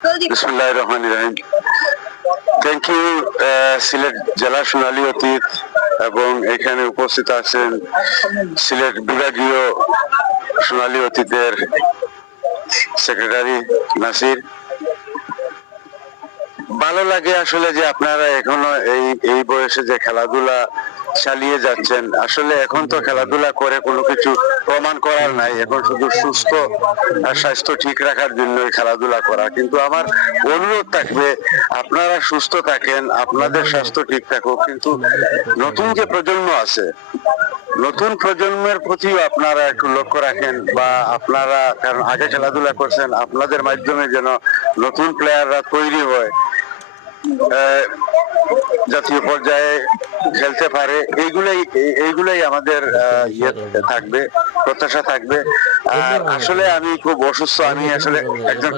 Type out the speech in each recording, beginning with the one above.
বিসমিল্লাহির রহমানির রহিম। Thank you Sylhet জেলা সোনালী অতীত এবং এখানে উপস্থিত আছেন সিলেট বিভাগীয় সোনালী অতীতের সেক্রেটারি নাসির। ভালো লাগে আসলে যে আপনারা এখনো এই বয়সে যে খেলাধুলা চালিয়ে যাচ্ছেন। আসলে এখন তো খেলাধুলা করে কোনো কিছু প্রমাণ করার নাই, এখন শুধু সুস্থ আর স্বাস্থ্য ঠিক রাখার জন্য খেলাধুলা করা। কিন্তু আমার অনুরোধ থাকবে আপনারা সুস্থ থাকেন, আপনাদের স্বাস্থ্য ঠিক থাকুক, কিন্তু নতুন যে প্রজন্ম আছে নতুন প্রজন্মের প্রতিও আপনারা একটু লক্ষ্য রাখেন, বা আপনারা কারণ আগে খেলাধুলা করছেন, আপনাদের মাধ্যমে যেন নতুন প্লেয়াররা তৈরি হয়, জাতীয় পর্যায়ে খেলতে পারে। এইগুলাই আমাদের ইয়ে থাকবে, প্রত্যাশা থাকবে। আর আসলে আমি খুব অসুস্থ, আমি আসলে একজন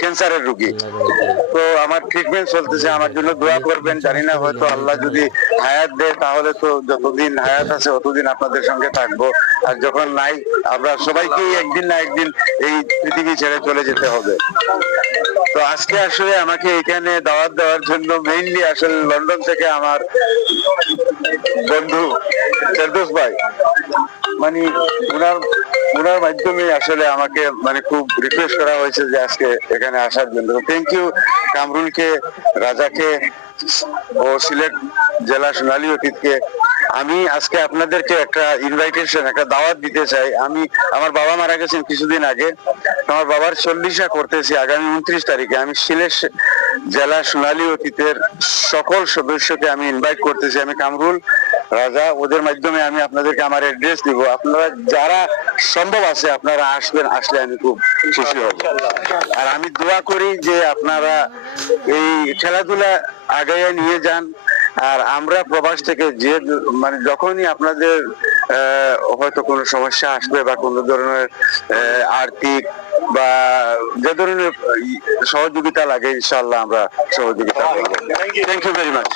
ক্যান্সারের রোগী, তো আমার ট্রিটমেন্ট চলতেছে। আমার জন্য দোয়া করবেন। জানি না, হয়তো আল্লাহ যদি হায়াত দেয় তাহলে তো যতদিন হায়াত আছে ততদিন আপনাদের সঙ্গে থাকবো, আর যখন নাই আমরা সবাইকেই একদিন না একদিন এই পৃথিবী ছেড়ে চলে যেতে হবে। তো আজকে আসলে আমাকে এখানে দাওয়াত দেওয়ার জন্য মেইনলি আসলে লন্ডন থেকে আমার বন্ধু ফেরদৌস ভাই, মানে ওনার মাধ্যমে আসলে আমাকে খুব রিকোয়েস্ট করা হয়েছে যে আজকে এখানে আসার জন্য। থ্যাংক ইউ কামরুলকে, রাজাকে ও সিলেট জেলা সোনালী অতীতকে। আমি আজকে আপনাদেরকে একটা ইনভাইটেশন, একটা দাওয়াত দিতে চাই। আমার বাবা মারা গেছেন কিছুদিন আগে, আমার বাবার 40 করতেছি আগামী 29 তারিখে। আমি সিলেট জেলা সোনালী অতীতের সকল সদস্যকে আমি ইনভাইট করতেছি। আমি কামরুল, রাজা, ওদের মাধ্যমে আমি আপনাদেরকে আমার অ্যাড্রেস দিব। আপনারা যারা সম্ভব আছে আপনারা আসবেন, আসলে আমি খুব খুশি হব। আর আমি দোয়া করি যে আপনারা এই খেলাধুলা আগাইয়া নিয়ে যান। আর আমরা প্রবাস থেকে যে যখনই আপনাদের হয়তো কোনো সমস্যা আসবে বা কোনো ধরনের আর্থিক বা যে ধরনের সহযোগিতা লাগে, ইনশাআল্লাহ আমরা সহযোগিতা করব। Thank you very much.